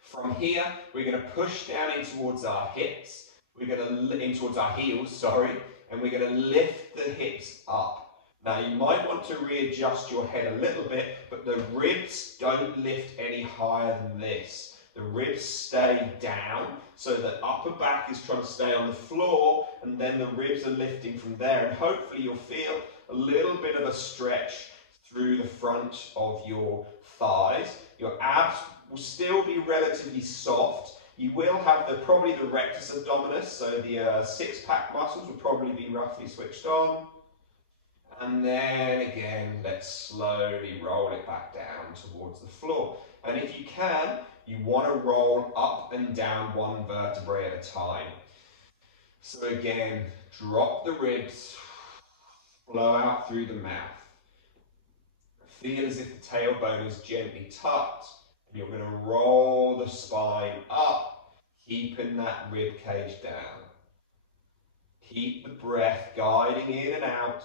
From here, we're going to push down in towards our hips. We're going to in towards our heels, sorry, and we're going to lift the hips up. Now you might want to readjust your head a little bit, but the ribs don't lift any higher than this. The ribs stay down, so the upper back is trying to stay on the floor, and then the ribs are lifting from there. And hopefully you'll feel a little bit of a stretch through the front of your thighs. Your abs will still be relatively soft. You will have probably the rectus abdominis, so the six-pack muscles will probably be roughly switched on. And then again, let's slowly roll it back down towards the floor. And if you can, you want to roll up and down one vertebrae at a time. So again, drop the ribs, blow out through the mouth. Feel as if the tailbone is gently tucked. And you're going to roll the spine up, keeping that rib cage down. Keep the breath guiding in and out.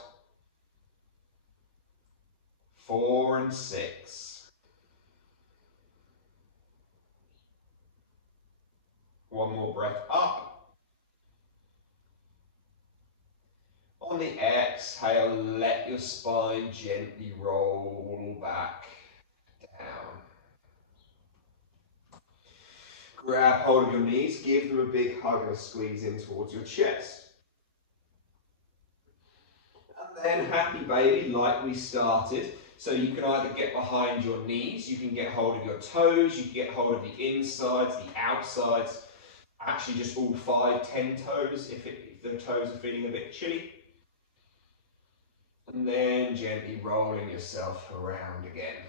4 and 6. One more breath up. On the exhale, let your spine gently roll back down. Grab hold of your knees, give them a big hug and a squeeze in towards your chest. And then happy baby, like we started. So you can either get behind your knees, you can get hold of your toes, you can get hold of the insides, the outsides, actually just all 5, 10 toes if the toes are feeling a bit chilly. And then gently rolling yourself around again.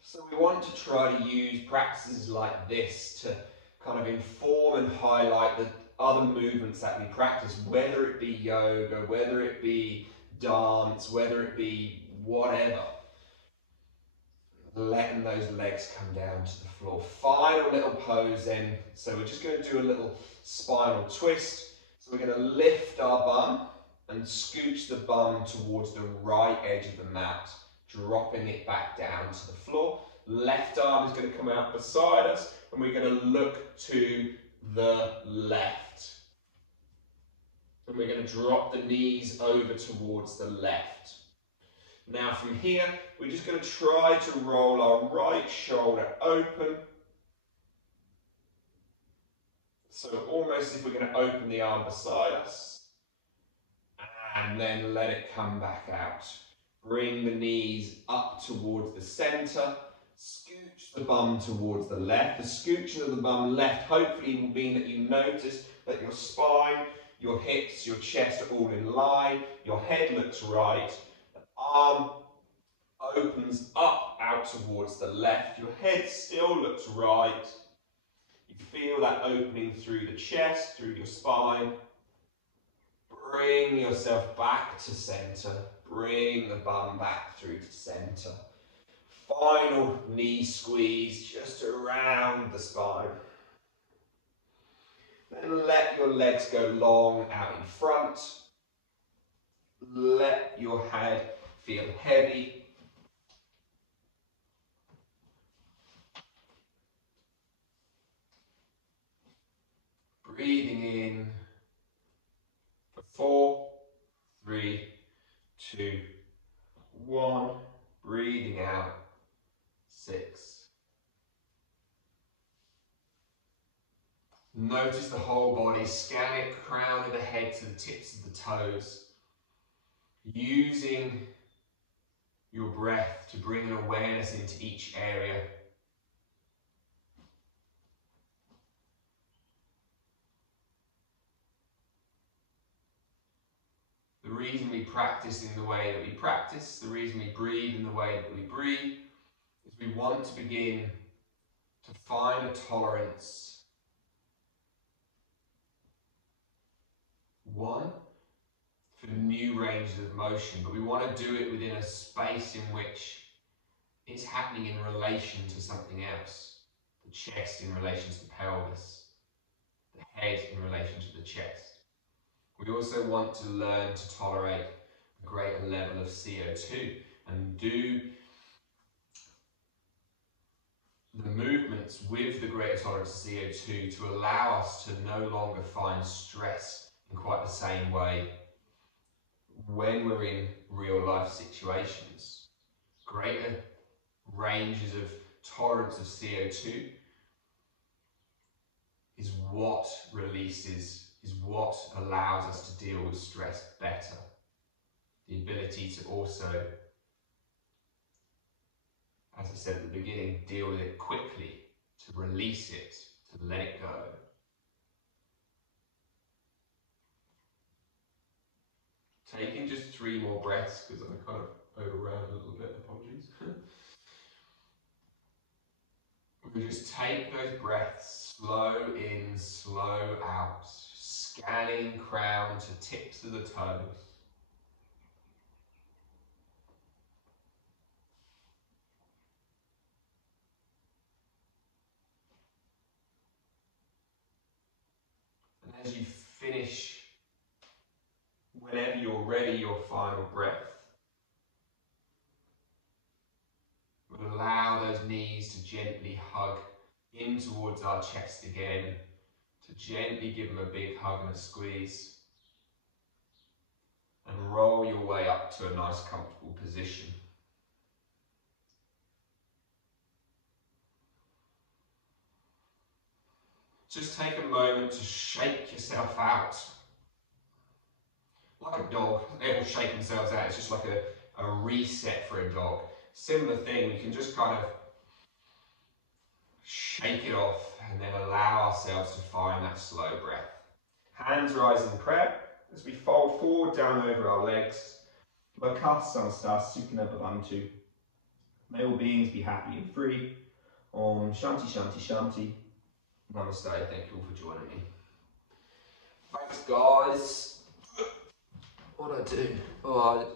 So we want to try to use practices like this to kind of inform and highlight the other movements that we practice, whether it be yoga, whether it be dance, whether it be whatever. Letting those legs come down to the floor. Final little pose then. So we're just going to do a little spinal twist. So we're going to lift our bum and scooch the bum towards the right edge of the mat, dropping it back down to the floor. Left arm is going to come out beside us, and we're going to look to the left. And we're going to drop the knees over towards the left. Now from here, we're just going to try to roll our right shoulder open. So almost as if we're going to open the arm beside us. And then let it come back out. Bring the knees up towards the centre. Scooch the bum towards the left. The scooching of the bum left hopefully will mean that you notice that your spine, your hips, your chest are all in line. Your head looks right. The arm opens up out towards the left. Your head still looks right. You feel that opening through the chest, through your spine. Bring yourself back to centre. Bring the bum back through to centre. Final knee squeeze just around the spine. Then let your legs go long out in front. Let your head feel heavy. Breathing in for 4, 3, 2, 1. Breathing out, 6. Notice the whole body, scan it, crown of the head to the tips of the toes. Using your breath to bring an awareness into each area. The reason we practice in the way that we practice, the reason we breathe in the way that we breathe, is we want to begin to find a tolerance. 1, for new ranges of motion, but we want to do it within a space in which it's happening in relation to something else. The chest in relation to the pelvis, the head in relation to the chest. We also want to learn to tolerate a greater level of CO2 and do the movements with the greater tolerance of CO2 to allow us to no longer find stress in quite the same way when we're in real life situations. Greater ranges of tolerance of CO2 is what is what allows us to deal with stress better. The ability to also, as I said at the beginning, deal with it quickly, to release it, to let it go. Taking just 3 more breaths, because I kind of overran a little bit, apologies. We just take those breaths, slow in, slow out, scanning crown to tips of the toes. And as you finish, whenever you're ready, your final breath, we'll allow those knees to gently hug in towards our chest again, to gently give them a big hug and a squeeze, and roll your way up to a nice comfortable position. Just take a moment to shake yourself out. Like a dog, they will shake themselves out. It's just like a reset for a dog. Similar thing, we can just kind of shake it off and then allow ourselves to find that slow breath. Hands rise in prayer as we fold forward down over our legs. Lokah Samasta Sukhna Bhavantu. May all beings be happy and free. Om Shanti Shanti Shanti. Namaste. Thank you all for joining me. Thanks, guys. What do I do? Oh,